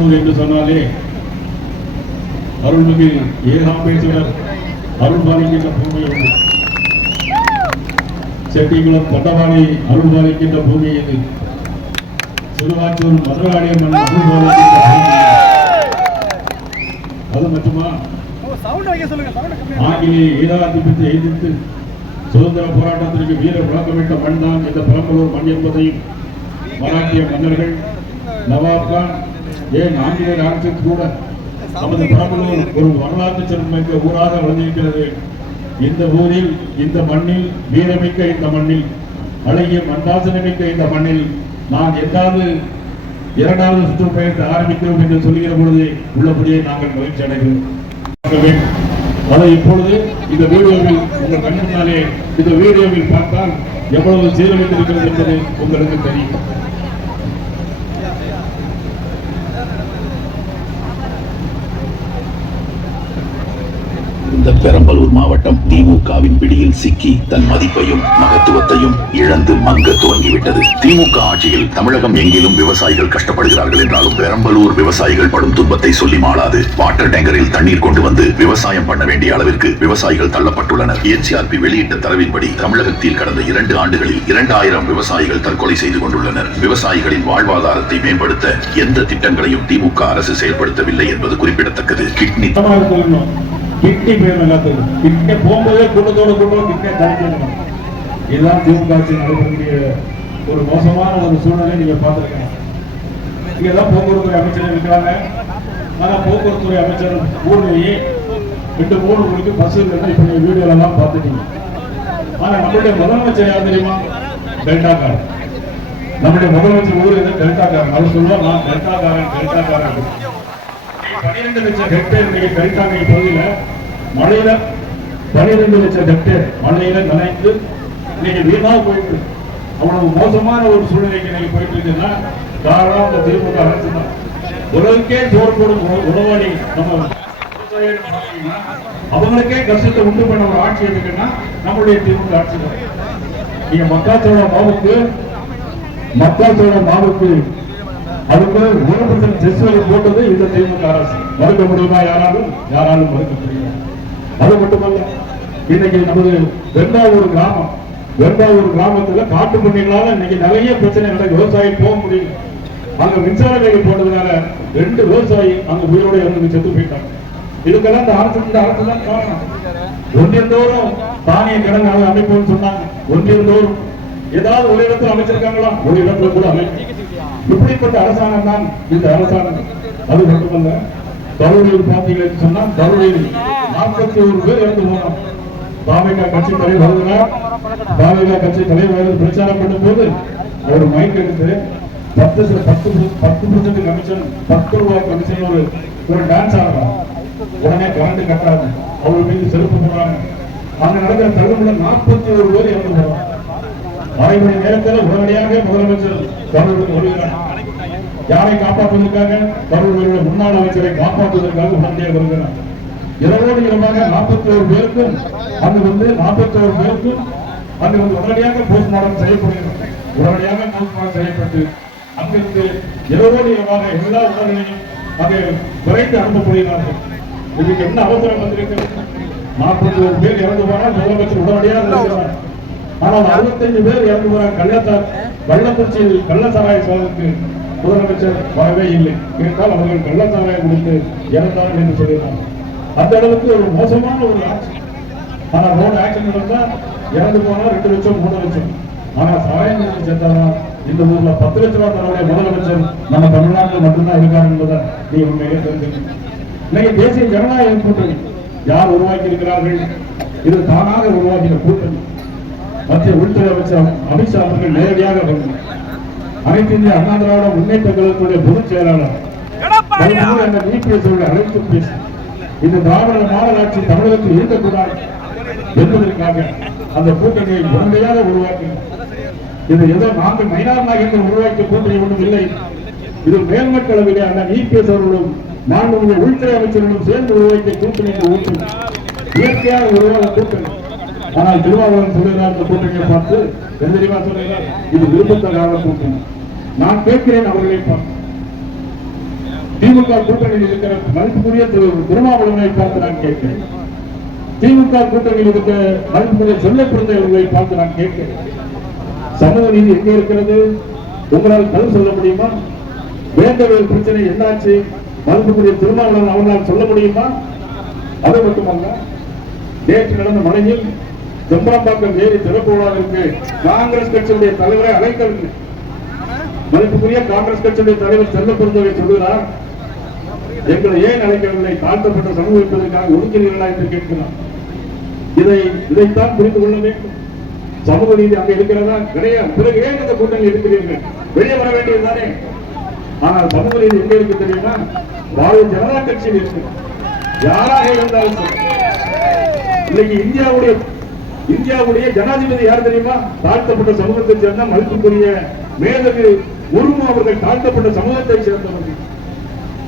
பெரம்பலூர் என்று சொன்னாலே அருள்மிகு ஏகாம்பேஸ்வரர் அருள் பாலிக்கின்ற பூமி உண்டு. செட்டிகுளம் தண்டவாணி அருள் பாலிக்கின்ற பூமி இது. சிறுவாச்சூர் மதுராடியம்மன் அருள் பாலிக்கின்ற பூமி. அது மட்டுமா, ஆங்கிலேய ஈழாதிபத்தை எதிர்த்து சுதந்திர போராட்டத்திற்கு வீர முழக்கமிட்ட மண் தான் இந்த பெரம்பலூர் மண் என்பதையும் மராட்டிய மன்னர்கள், நவாப்கான், ஏன் ஆங்கிலேயர் அரசுக்கு கூட நமது பெரம்பலூர் ஒரு வரலாற்று சிறப்புமிக்க ஊராக விளங்கியிருக்கிறது. இந்த ஊரில், இந்த மண்ணில், வீரமிக்க இந்த மண்ணில், அழகிய மண்வாசனமிக்க இந்த மண்ணில் நான் எந்தாவது இரண்டாவது சுற்றுப்பயணத்தை ஆரம்பிக்கிறோம் என்று சொல்லுகிற பொழுது உள்ளபடியே நாங்கள் மகிழ்ச்சி அடைகிறோம். அதை இப்பொழுது இந்த வீடியோவில் உங்கள் கண்ணினாலே இந்த வீடியோவில் பார்த்தால் எவ்வளவு சீரழிந்திருக்கிறது என்பது உங்களுக்கு தெரியும். இந்த பெரம்பலூர் மாவட்டம் திமுகவின் பிடியில் சிக்கி தன் மதிப்பையும் மகத்துவத்தையும் இழந்து மங்க துவங்கிவிட்டது. திமுக ஆட்சியில் தமிழகம் எங்கிலும் விவசாயிகள் கஷ்டப்படுகிறார்கள் என்றாலும் பெரம்பலூர் விவசாயிகள் படும் துன்பத்தை சொல்லி மாளாது. வாட்டர் டேங்கரில் தண்ணீர் கொண்டு வந்து விவசாயம் பண்ண வேண்டிய அளவிற்கு விவசாயிகள் தள்ளப்பட்டுள்ளனர். NCRP வெளியிட்ட தரவின்படி தமிழகத்தில் கடந்த 2 ஆண்டுகளில் 2000 விவசாயிகள் தற்கொலை செய்து கொண்டுள்ளனர். விவசாயிகளின் வாழ்வாதாரத்தை மேம்படுத்த எந்த திட்டங்களையும் திமுக அரசு செயல்படுத்தவில்லை என்பது குறிப்பிடத்தக்கது. கிட்னி பேர் எல்லாத்துக்கும் கிட்னி போகும்போதே கூட்டத்தோடு கிட்னி தடுக்கணும். இதுதான் திமுக ஆட்சி நடைபெறக்கூடிய ஒரு மோசமான ஒரு சூழ்நிலை நீங்க பார்த்துருக்கீங்க. இங்கெல்லாம் போக்குவரத்துறை அமைச்சர் இருக்கிறாங்க. ஆனால் போக்குவரத்துறை அமைச்சர் ஊர்லேயே 2-3 மணிக்கு பஸ் இல்லைன்னா இப்ப நீங்க வீடியோல எல்லாம் பார்த்துட்டீங்க. ஆனா நம்மளுடைய முதலமைச்சர் யார் தெரியுமா? டெல்டாக்காரன். நம்முடைய முதலமைச்சர் ஊர் எது? டெல்டாக்காரன். அவர் சொல்லுவார், நான் டெல்டாக்காரன். 12 லட்சம் ஹெக்டேர் இன்னைக்கு கரித்தாங்கை பகுதியில் மழையில 12 லட்சம் ஹெக்டேர் மழையில நனைந்து இன்னைக்கு வீணா போயிட்டு அவ்வளவு மோசமான ஒரு சூழ்நிலைக்கு இன்னைக்கு போயிட்டு இருக்குன்னா காரணம் இந்த திமுக அரசு தான். உலகுக்கே சோறு போடும் உணவாளி நம்ம அவங்களுக்கே கஷ்டத்தை உண்டு பண்ண ஒரு ஆட்சி இருக்குன்னா நம்மளுடைய திமுக ஆட்சி தான். நீங்க மக்காச்சோள மாவுக்கு அதுக்கு 1% செஸ் வரி போட்டது இந்த திமுக அரசு. மறுக்க முடியுமா? யாராலும் மறுக்க முடியும். அது மட்டுமல்ல, இன்னைக்கு நமது வெண்டாவூர் கிராமத்துல காட்டு பண்ணிகளால இன்னைக்கு நிறைய பிரச்சனை நடக்குது. விவசாயம் போக முடியல. அங்க மின்சார வேலை போட்டதுனால 2 விவசாயி அங்க உயிரோட இருந்து செத்து போயிட்டாங்க. இதுக்கெல்லாம் இந்த அரசு தான் காரணம். ஒன்றியந்தோறும் தானிய கிடங்கு அமைப்புன்னு சொன்னாங்க. ஒன்றியந்தோறும் ஏதாவது ஒரு இடத்துல அமைச்சிருக்காங்களா? ஒரு இடத்துல கூட அமைச்சு. இப்படிப்பட்ட அரசாங்கம் தான் இந்த அரசாங்கம். அது மட்டுமல்ல, கரூரில் பார்த்தீங்கன்னு சொன்னா கரூரில் 41 பேர் இறந்து போனோம். பாமக கட்சி தலைவர் பிரச்சாரம் பண்ணும் போது ஒரு மைக் எடுத்து 10% கமிஷன், 10 ரூபாய் கமிஷன் ஒரு டான்ஸ் ஆடுறாங்க. உடனே கரண்ட் கட்டாது. அவர் மீது செருப்பு போடுறாங்க. அங்க நடக்கிற தள்ளுமுள்ள 41 பேர் இறந்து போறாங்க. அரை மணி நேரத்தில் உடனடியாக முதலமைச்சர் கரூருக்கு வருகிறார். யாரை காப்பாற்றுவதற்காக? கரூர் முன்னாள் அமைச்சரை காப்பாற்றுவதற்காக உடனடியாக வருகிறார். இரவோடு இரவாக 41 பேருக்கும் அங்கு வந்து உடனடியாக போஸ்ட்மார்ட்டம் செய்யப்படுகிறது. உடனடியாக போஸ்ட்மார்ட்டம் செய்யப்பட்டு அங்கிருந்து இரவோடு இரவாக எல்லா உடல்களையும் அங்கே குறைத்து அனுப்பப்படுகிறார்கள். இதுக்கு என்ன அவசரம் வந்திருக்கிறது? 41 பேர் இறந்து போனால் முதலமைச்சர் உடனடியாக வருகிறார். ஆனால் 65 பேர் இறந்து போறாங்க. கள்ளக்குறிச்சியில் கள்ளச்சாராய சோதனைக்கு முதலமைச்சர் வரவே இல்லை. கேட்டால் அவர்கள் கள்ளச்சாராயம் கொடுத்து இறந்தார்கள் என்று சொல்லியிருந்தாங்க. அந்த அளவுக்கு ஒரு மோசமான ஒரு ஆட்சி. ஆனா ரோடு ஆக்சிடென்ட் நடந்தா இறந்து போனா 2 லட்சம் 3 லட்சம். ஆனா சாராயம் செத்தாரா இந்த ஊர்ல 10 லட்சம் ரூபாய் தரவுடைய முதலமைச்சர் நம்ம தமிழ்நாட்டில் மட்டும்தான் இருக்காரு என்பதை நீ உண்மையிலே தெரிஞ்சுக்கணும். இன்னைக்கு தேசிய ஜனநாயக கூட்டணி யார் உருவாக்கி இருக்கிறார்கள்? இது தானாக உருவாக்கின கூட்டணி. மத்திய உள்துறை அமைச்சர் அமித்ஷா அவர்கள் நேரடியாக அனைத்து இந்திய அண்ணா திராவிட முன்னேற்ற கழகத்துடைய பொதுச் செயலாளர் அழைத்து பேசி இந்த திராவிட மாடல் ஆட்சி தமிழகத்தில் இருக்கக்கூடாது என்பதற்காக அந்த கூட்டணியை உடனடியாக உருவாக்கினார். இது ஏதோ நாங்கள் மைனார் நாயகர்கள் உருவாக்கிய கூட்டணி ஒன்றும் இல்லை. இது மேல்மக்களவிலே அண்ணன் EPS அவர்களும் மாண்புமிகு உள்துறை அமைச்சர்களும் சேர்ந்து உருவாக்கிய கூட்டணி இயற்கையாக உருவாக கூட்டணி. ஆனால் திருவாரூர் சொல்லுகிறார் இந்த கூட்டணியை பார்த்து தெரிவா சொல்லுகிறார், இது விருப்பத்தகாத கூட்டணி. நான் கேட்கிறேன் அவர்களை பார்த்து திமுக கூட்டணியில் இருக்கிற மதிப்புக்குரிய திரு திருமாவளவனை பார்த்து நான் கேட்கிறேன். திமுக கூட்டணியில் இருக்கிற மதிப்புக்குரிய சொல்லப்பிறந்தவர்களை பார்த்து நான் கேட்கிறேன். சமூக நீதி எங்கே இருக்கிறது? உங்களால் கருத்து சொல்ல முடியுமா? வேந்தவேல் பிரச்சனை என்னாச்சு? மதிப்புக்குரிய திருமாவளவன் அவர்களால் சொல்ல முடியுமா? அது மட்டுமல்ல, நேற்று நடந்த மழையில் செம்பரம்பாக்கம் ஏரி திறப்புவதற்கு காங்கிரஸ் கட்சியுடைய தலைவரை அழைக்கவில்லை. மதிப்புக்குரிய காங்கிரஸ் கட்சியுடைய தலைவர் செல்லப்பொருந்தவை சொல்கிறார், எங்களை ஏன் அழைக்கவில்லை? தாழ்த்தப்பட்ட சமூகம் என்பதற்காக ஒதுக்கிறீர்களா என்று கேட்கிறார். இதைத்தான் புரிந்து கொள்ள வேண்டும். சமூக நீதி அங்கே இருக்கிறதா? கிடையாது. பிறகு ஏன் இந்த கூட்டணி இருக்கிறீர்கள்? வெளியே வர வேண்டியதுதானே. ஆனால் சமூக நீதி எங்க இருக்கு தெரியுமா? பாரதிய ஜனதா கட்சியில் இருக்கு. யாராக இருந்தாலும் இன்னைக்கு இந்தியாவுடைய ஜனாதிபதி யார் தெரியுமா? தாழ்த்தப்பட்ட சமூகத்தை சேர்ந்த மதிப்புக்குரிய மேதகு முர்மு அவர்கள் தாழ்த்தப்பட்ட சமூகத்தை சேர்ந்தவர்கள்.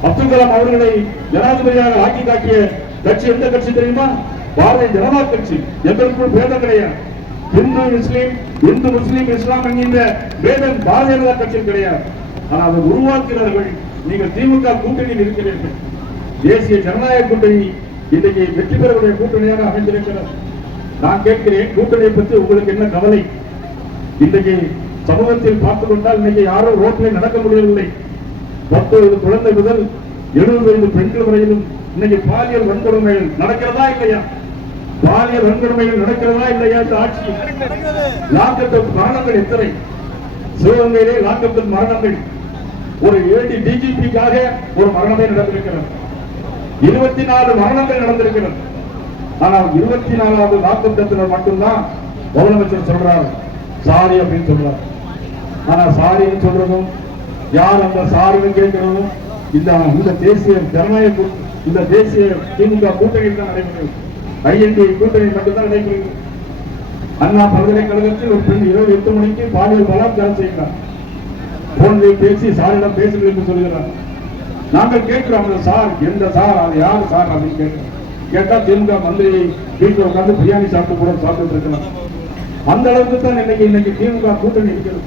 அப்துல் கலாம் அவர்களை ஜனாதிபதியாக ஆக்கி காட்டிய கட்சி எந்த கட்சி தெரியுமா? பாரதிய ஜனதா கட்சி. எங்களுக்குள் பேதம் கிடையாது. இந்து முஸ்லீம் இஸ்லாம் என்கின்ற பேதம் பாரதிய ஜனதா கட்சியில் கிடையாது. ஆனால் அதை உருவாக்குகிறார்கள். நீங்கள் திமுக கூட்டணியில் இருக்கிறீர்கள். தேசிய ஜனநாயக கூட்டணி இன்றைக்கு வெற்றி பெறக்கூடிய கூட்டணியாக அமைந்திருக்கிறது. நான் கேட்கிறேன், கூட்டணியை பற்றி உங்களுக்கு என்ன கவலை? இன்றைக்கு சமூகத்தில் பார்த்துக் கொண்டால் இன்னைக்கு யாரும் ரோட்டில் நடக்க முடியவில்லை. 10 வயது குழந்தை முதல் 70 வயது பெண்கள் வரையிலும் இன்னைக்கு பாலியல் வன்கொடுமைகள் நடக்கிறதா இல்லையா? பாலியல் வன்கொடுமைகள் நடக்கிறதா இல்லையா? இந்த ஆட்சி லாக்கப் மரணங்கள் எத்தனை? சிவகங்கையிலே லாக்கப் மரணங்கள். ஒரு ஏடி டிஜிபிக்காக ஒரு மரணமே நடந்திருக்கிறது. 24 மரணங்கள் நடந்திருக்கிறது. ஆனால் 24வது லாக்கப் மட்டும்தான் முதலமைச்சர் சொல்றாரு சாரி அப்படின்னு சொல்றாரு. ஆனா சாரின்னு சொல்றதும் யார் அந்த சாரின்னு கேட்கிறதும் இந்த தேசிய ஜனநாயக இந்த தேசிய திமுக கூட்டணியில் தான் நடைபெறுகிறது. ஐஎன்டி கூட்டணி மட்டும்தான் நடைபெறுகிறது. அண்ணா பல்கலைக்கழகத்தில் ஒரு பெண் இரவு 8 மணிக்கு பாலியல் பலாத்காரம் செய்கிறார். போனில் பேசி சாரிடம் பேசுங்கள் என்று சொல்கிறார். நாங்கள் கேட்கிறோம், சார் எந்த சார், அது யார் சார் அப்படின்னு கேட்கிறோம். கேட்டா திமுக மந்திரி வீட்டில் உட்கார்ந்து பிரியாணி சாப்பிட்டு கூட சாப்பிட்டு இருக்கலாம். அந்த அளவுக்கு தான் இன்னைக்கு திமுக கூட்டணி இருக்கிறது.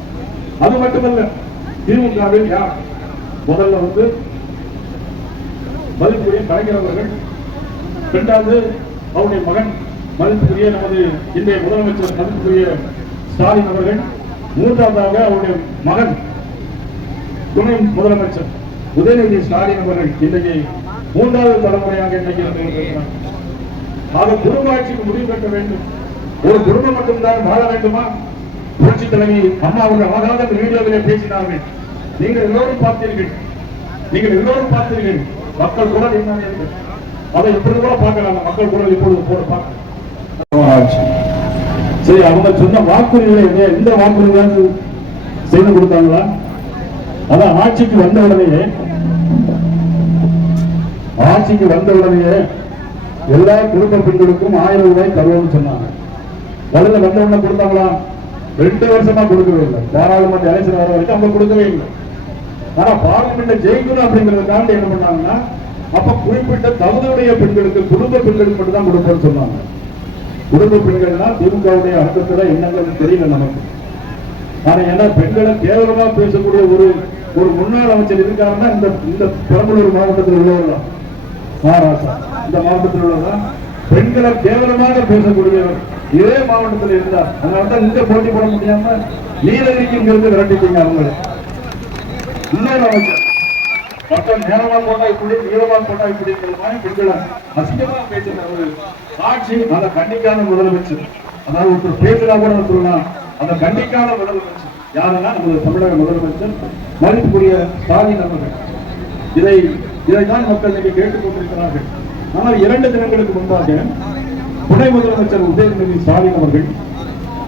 அது மட்டுமல்ல, திமுகவில் யார் முதல்ல மதிப்புக்குரிய கலைஞர் அவர்கள், இரண்டாவது அவருடைய மகன் மதிப்புக்குரிய நமது இன்றைய முதலமைச்சர் மதிப்புக்குரிய ஸ்டாலின் அவர்கள், மூன்றாவதாக அவருடைய மகன் துணை முதலமைச்சர் உதயநிதி ஸ்டாலின் அவர்கள் இன்றைக்கு 3வது தலைமுறையாக இன்றைக்கு ஆக குடும்ப ஆட்சிக்கு முடிவு கட்ட வேண்டும். ஒரு குடும்பம் மட்டும்தான் வாழ வேண்டுமா? புரட்சி தலைவி அம்மா அவர்கள் அழகாக வீடியோவிலே பேசினார்கள். நீங்கள் எல்லோரும் பார்த்தீர்கள். மக்கள் குரல் என்ன அதை எப்படி கூட பார்க்கலாம். மக்கள் குரல் இப்பொழுது போட பார்க்க சரி, அவங்க சொன்ன வாக்குறுதிகளை எந்த வாக்குறுதியாவது செய்து கொடுத்தாங்களா? அதான் ஆட்சிக்கு வந்த உடனே எல்லா குடும்ப பெண்களுக்கும் 1000 ரூபாய் தருவோம்னு சொன்னாங்க. முதல்ல வந்த உடனே கொடுத்தாங்களா? 2 வருஷமா கொடுக்கவே இல்லை. பாராளுமன்ற எலெக்ஷன் வர வரைக்கும் அவங்க கொடுக்கவே இல்லை. ஆனா பார்லிமெண்ட் ஜெயிக்கணும் அப்படிங்கறதுக்காக என்ன பண்ணாங்கன்னா, அப்ப குறிப்பிட்ட தகுதியுடைய பெண்களுக்கு, குடும்ப பெண்களுக்கு மட்டும் தான் கொடுப்போம்னு சொன்னாங்க. குடும்ப பெண்கள்னா திமுகவுடைய அர்த்தத்துல என்னங்கிறது தெரியல நமக்கு. ஆனா ஏன்னா பெண்களை கேவலமா பேசக்கூடிய ஒரு முன்னாள் அமைச்சர் இருக்காருன்னா இந்த பெரம்பலூர் மாவட்டத்தில் உள்ளவர்கள், மகாராஷ்டிரா இந்த மாவட்டத்தில் உள்ளவர்கள் பெண்களை கேவலமாக பேசக்கூடியவர் இதே மாவட்டத்தில் இருந்தார். அதனால்தான் இந்த போட்டி போட முடியாம நீலகிரிக்கு விரட்டிட்டீங்க அவங்களை. இன்னொரு அமைச்சர் மக்கள் நேரமா போட்டா இப்படி, நீளமா போட்டா இப்படி பெண்களை அசிங்கமா பேசுற ஆட்சி அதை கண்டிக்காத முதலமைச்சர். அதாவது ஒருத்தர் பேசுறா கூட சொல்லலாம், அதை கண்டிக்காத முதலமைச்சர் யாருன்னா நமது தமிழக முதலமைச்சர் மதிப்புக்குரிய ஸ்டாலின் அவர்கள். இதைத்தான் மக்கள் இன்னைக்கு கேட்டுக் கொண்டிருக்கிறார்கள். ஆனால் 2 தினங்களுக்கு முன்பாக துணை முதலமைச்சர் உதயநிதி ஸ்டாலின் அவர்கள்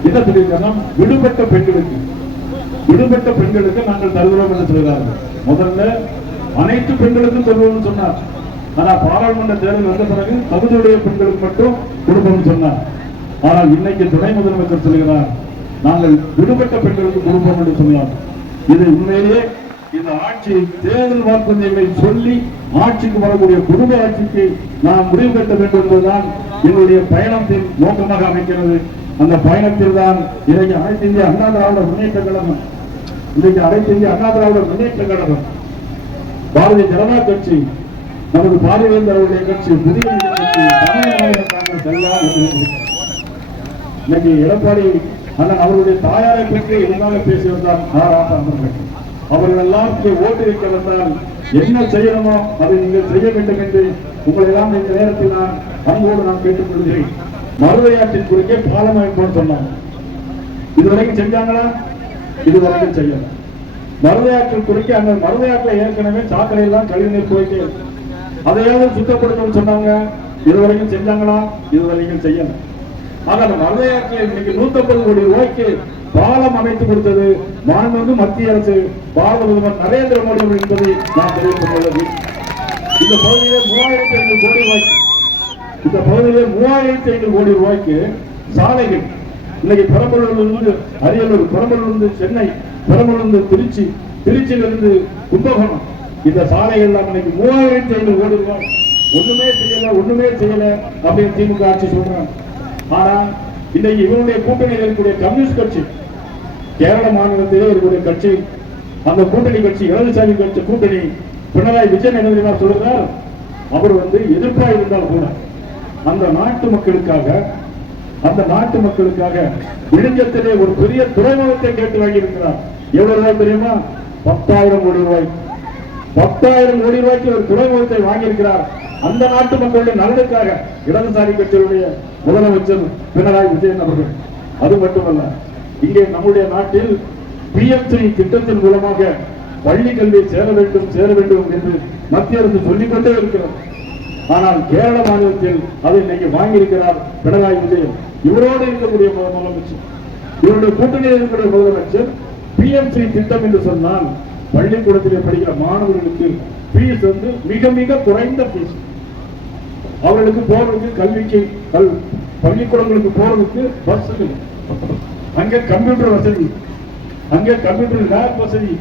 என்ன சொல்லியிருக்காங்கன்னா, விடுபட்ட பெண்களுக்கு நாங்கள் தருகிறோம் என்று சொல்கிறார்கள். முதல்ல அனைத்து பெண்களுக்கும் தருவோம்னு சொன்னார். ஆனா பாராளுமன்ற தேர்தல் வந்த பிறகு தகுதியுடைய பெண்களுக்கு மட்டும் கொடுப்போம்னு சொன்னார். ஆனால் இன்னைக்கு துணை முதலமைச்சர் சொல்கிறார், நாங்கள் விடுபட்ட பெண்களுக்கு கொடுப்போம் என்று சொன்னார். இது உண்மையிலேயே இந்த ஆட்சி தேர்தல் வாக்குறுதிகளை சொல்லி ஆட்சிக்கு வரக்கூடிய குடும்ப ஆட்சிக்கு நாம் முடிவு கட்ட வேண்டும் என்பதுதான் எங்களுடைய பயணத்தின் நோக்கமாக அமைக்கிறது. அந்த பயணத்தில் தான் இன்றைக்கு அனைத்து இந்திய அண்ணா திராவிட முன்னேற்ற கழகம் பாரதிய ஜனதா கட்சி, நமது பாரிவேந்தர் அவருடைய கட்சி, புதிய கட்சி, தமிழ்நாடு காங்கிரஸ் எல்லாம் இன்னைக்கு எடப்பாடி அண்ணன் அவருடைய தாயாரை பற்றி எதனால பேசி வந்தார் அவர்கள் எல்லாம் ஓட்டு வைக்க வந்தால் என்ன செய்யணுமோ அதை நீங்கள் செய்ய வேண்டும் என்று உங்களை எல்லாம் இந்த நேரத்தில் நான் அன்போடு நான் கேட்டுக் கொள்கிறேன். மருதையாற்றின் குறுக்கே பாலம் அமைப்போம் சொன்னாங்க. இதுவரைக்கும் செஞ்சாங்களா? இதுவரைக்கும் செய்யல. மருதையாற்றில் குறுக்கே அந்த மருதையாற்றில் ஏற்கனவே சாக்கடை எல்லாம் கழிவுநீர் போயிட்டு அதையாவது சுத்தப்படுத்தணும்னு சொன்னாங்க. இதுவரைக்கும் செஞ்சாங்களா? இதுவரைக்கும் செய்யல. ஆக அந்த மருதையாற்றில் இன்னைக்கு 150 கோடி ரூபாய்க்கு பாலம் அமைத்து கொடுத்தது மாண்புமிகு மத்திய அரசு, பாரத பிரதமர் நரேந்திர மோடி அவர்கள் என்பதை நான் தெரிவித்துக் கொள்வது. இந்த பகுதியிலே 3500 கோடி ரூபாய்க்கு இந்த பகுதியிலே 3500 கோடி ரூபாய்க்கு சாலைகள் இன்னைக்கு பெரம்பலூரிலிருந்து அரியலூர், பெரம்பலூரிலிருந்து சென்னை, பெரம்பலூரிலிருந்து திருச்சி, திருச்சியிலிருந்து கும்பகோணம், இந்த சாலைகள் எல்லாம் இன்னைக்கு 3500 கோடி ரூபாய் ஒண்ணுமே செய்யல அப்படின்னு திமுக ஆட்சி சொல்றாங்க. ஆனா இன்னைக்கு இவருடைய கூட்டணியில் இருக்கக்கூடிய கம்யூனிஸ்ட் கட்சி, கேரள மாநிலத்திலே இருக்கக்கூடிய கட்சி, அந்த கூட்டணி கட்சி இடதுசாரி கட்சி கூட்டணி பினராயி விஜயன் என்ன சொல்றார், அவர் எதிர்ப்பா இருந்தால் கூட அந்த நாட்டு மக்களுக்காக விழுங்கத்திலே ஒரு பெரிய துறைமுகத்தை கேட்டு வாங்கி இருக்கிறார். எவ்வளவு ரூபாய் தெரியுமா? 10,000 கோடி ரூபாய். 10,000 கோடி ரூபாய்க்கு ஒரு துறைமுகத்தை வாங்கியிருக்கிறார். அந்த நாட்டு மக்களுடைய நலனுக்காக இடதுசாரி கட்சியுடைய முதலமைச்சர் பினராயி விஜயன் அவர்கள். அது மட்டுமல்ல, இங்கே நம்முடைய நாட்டில் PMC திட்டத்தின் மூலமாக பள்ளி கல்வி சேர வேண்டும் என்று மத்திய அரசு சொல்லிக்கொண்டே இருக்கிறது. ஆனால் கேரள மாநிலத்தில் அதை இன்னைக்கு வாங்கியிருக்கிறார் பினராயி விஜயன். இவரோடு இருக்கக்கூடிய முதலமைச்சர், இவருடைய கூட்டணியில் இருக்கிற முதலமைச்சர் PMC திட்டம் என்று சொன்னால் பள்ளிக்கூடத்திலே படிக்கிற மாணவர்களுக்கு பீஸ் மிக மிக குறைந்த பீஸ். அவர்களுக்கு போறதுக்கு கல்விக்கு பள்ளிக்கூடங்களுக்கு போறதுக்கு பஸ்ஸுகள், அங்கே கம்ப்யூட்டர் வசதி, அங்கே கம்ப்யூட்டர் லேப் வசதி,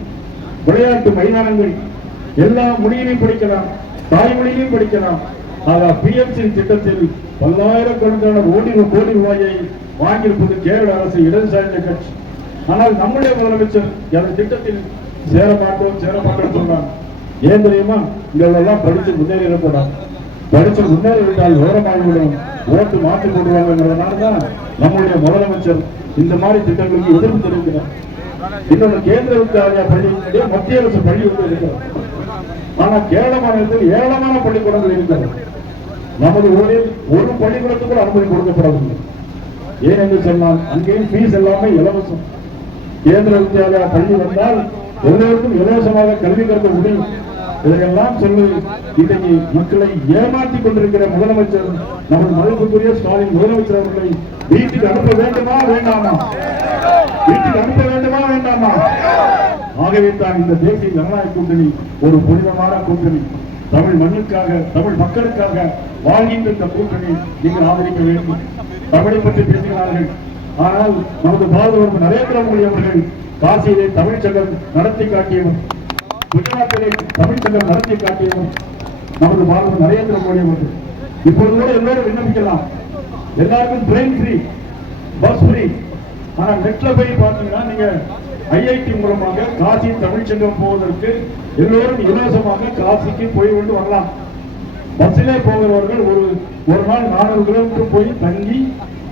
விளையாட்டு மைதானங்கள், எல்லா மொழியிலையும் படிக்கலாம், தாய்மொழியிலையும் படிக்கலாம். ஆக PMC திட்டத்தில் பல்லாயிரக்கணக்கான கோடி ரூபாயை வாங்கியிருப்பது கேரள அரசு, இடதுசாரி கட்சி. ஆனால் நம்முடைய முதலமைச்சர் அந்த திட்டத்தில் சேர மாட்டோம் சொல்றாங்க. ஏன் தெரியுமா? இதெல்லாம் படிச்சு முன்னேறிடக்கூடாது, படிச்சு முன்னேறிவிட்டால் ஓரமாகிவிடும், ஓட்டு மாற்றி கொண்டுவாங்கிறதுனாலதான் நம்முடைய முதலமைச்சர் இந்த மாதிரி திட்டங்களுக்கு எதிர்ப்பு தெரிவிக்கிறார். இன்னொரு கேந்திர வித்யாலயா பள்ளி, மத்திய அரசு பள்ளி இருக்கிறது. ஆனா கேரள மாநிலத்தில் ஏராளமான பள்ளிக்கூடங்கள் இருக்கிறது. நமது ஊரில் ஒரு பள்ளிக்கூடத்துக்கு அனுமதி கொடுக்கப்படவில்லை. ஏனென்று சொன்னால் அங்கேயும் பீஸ் எல்லாமே இலவசம். கேந்திர வித்யாலயா பள்ளி வந்தால் எல்லோருக்கும் இலவசமாக கல்வி கற்க முடியும். இதெல்லாம் சொல்லி இன்றைக்கு மக்களை ஏமாற்றிக் கொண்டிருக்கிற முதலமைச்சர், நமது மதிப்புக்குரிய ஸ்டாலின் முதலமைச்சர் அவர்களை வீட்டுக்கு அனுப்ப வேண்டுமா வேண்டாமா? வீட்டுக்கு அனுப்ப வேண்டுமா வேண்டாமா? ஆகவே தான் இந்த தேசிய ஜனநாயக கூட்டணி ஒரு புனிதமான கூட்டணி. தமிழ் மண்ணுக்காக, தமிழ் மக்களுக்காக வாழ்கின்ற இந்த கூட்டணி நீங்கள் ஆதரிக்க வேண்டும். தமிழை பற்றி பேசுகிறார்கள். ஆனால் நமது பாரத நரேந்திர மோடி அவர்கள் காசியிலே தமிழ்ச்சங்கம் நடத்தி காட்டியவர், குஜராத்திலே தமிழ்ச்சங்கம் நடத்தி காட்டியவர் நமது பாரத நரேந்திர மோடி அவர்கள். இப்போது கூட எல்லாரும் விண்ணப்பிக்கலாம், எல்லாருக்கும் ட்ரெயின் ஃப்ரீ, பஸ் ஃப்ரீ. ஆனா நெட்ல போய் பார்த்தீங்கன்னா நீங்க IIT மூலமாக காசி தமிழ்ச்சங்கம் போவதற்கு எல்லோரும் இலவசமாக காசிக்கு போய் கொண்டு வரலாம். பஸ்ஸிலே போகிறவர்கள் ஒரு நாள் 400 கிலோமீட்டர் போய் தங்கி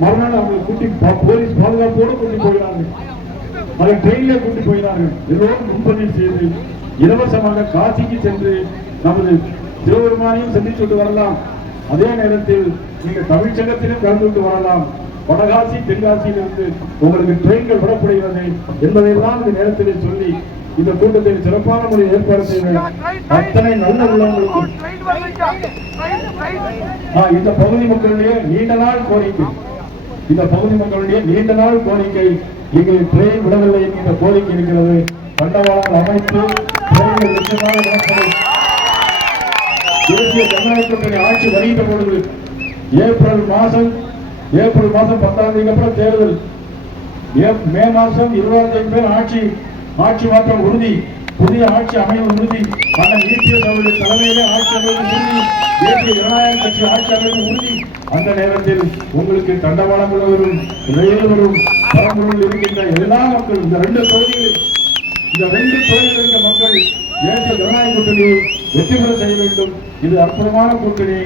மறுநாள் அவங்களை கூட்டி போலீஸ் பாதுகாப்போடு கூட்டி போகிறார்கள். அதை ட்ரெயினிலே கூட்டி போகிறார்கள். எல்லோரும் முன்பதிவு செய்து இலவசமாக காசிக்கு சென்று நமது சிவபெருமானையும் சந்திச்சுட்டு வரலாம். அதே நேரத்தில் நீங்க தமிழ்ச்சங்கத்திலும் கலந்துட்டு வரலாம். வடகாசி தென்காசியிலிருந்து உங்களுக்கு ட்ரெயின்கள் விடப்படுகிறது என்பதையெல்லாம் இந்த நேரத்தில் சொல்லி இந்த கூட்டத்தில் சிறப்பான முறையில் ஏற்பாடு செய்த அத்தனை நல்ல உள்ளவங்களுக்கு இந்த பகுதி மக்களுடைய நீண்ட நாள் கோரிக்கை, இங்கே ட்ரெயின் விடவில்லை என்கிற கோரிக்கை இருக்கிறது. தண்டவாளங்கள் அமைத்து தேசிய ஜனநாயக கூட்டணி ஆட்சி வருகின்ற பொழுது ஏப்ரல் மாதம் 10ஆம் தேதிக்கு அப்புறம் தேர்தல், மே மாதம் 20ஆம் தேதி ஆட்சி மாற்றம் உறுதி, புதிய ஆட்சி அமையும் உறுதி, அண்ணன் EPS அவருடைய தலைமையிலே ஆட்சி அமையும் உறுதி, தேசிய ஜனநாயக கட்சி ஆட்சி அமையும் உறுதி. அந்த நேரத்தில் உங்களுக்கு தண்டவாளங்கள் வரும், ரயில் வரும், பெரம்பலூரில் இருக்கின்ற எல்லா மக்கள் இந்த 2 தொகுதிகளில் இருக்க மக்கள் தேசிய ஜனநாயக கூட்டணி வெற்றி பெற செய்ய வேண்டும். இது அற்புதமான கூட்டணி,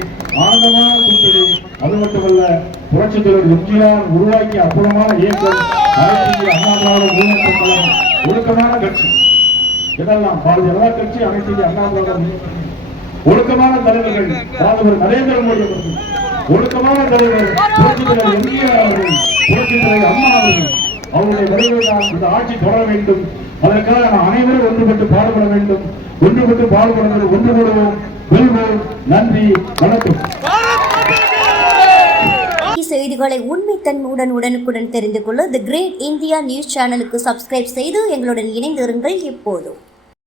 ஆனந்தமான கூட்டணி. அது மட்டுமல்ல, புரட்சித் தலைவர் எம்ஜிஆர் உருவாக்கிய அற்புதமான இயக்கம் அனைத்து இந்திய அண்ணா திராவிட முன்னேற்ற கழகம். ஒழுக்கமான கட்சி இதெல்லாம் பாரதிய ஜனதா கட்சி, அனைத்து இந்திய அண்ணா திராவிட முன்னேற்ற கழகம். ஒழுக்கமான தலைவர்கள் பிரதமர் நரேந்திர மோடி அவர்கள், ஒழுக்கமான தலைவர் புரட்சித் தலைவர் எம்ஜிஆர் அவர்கள், புரட்சித் தலைவர் அம்மா அவர்கள். அவருடைய வழியில் இந்த ஆட்சி தொடர வேண்டும். அதற்காக நாம் அனைவரும் ஒன்றுபட்டு பாடுபட வேண்டும். ஒன்றுபட்டு பாடுபடுங்கள், ஒன்று கூடுவோம், வெல்வோம். நன்றி, வணக்கம். செய்திகளை உண்மைத்தன்மையுடன் உடனுக்குடன் தெரிந்து கொள்ள தி கிரேட் இந்தியா நியூஸ் சேனலுக்கு சப்ஸ்கிரைப் செய்து எங்களுடன் இணைந்திருங்கள். எப்போதும்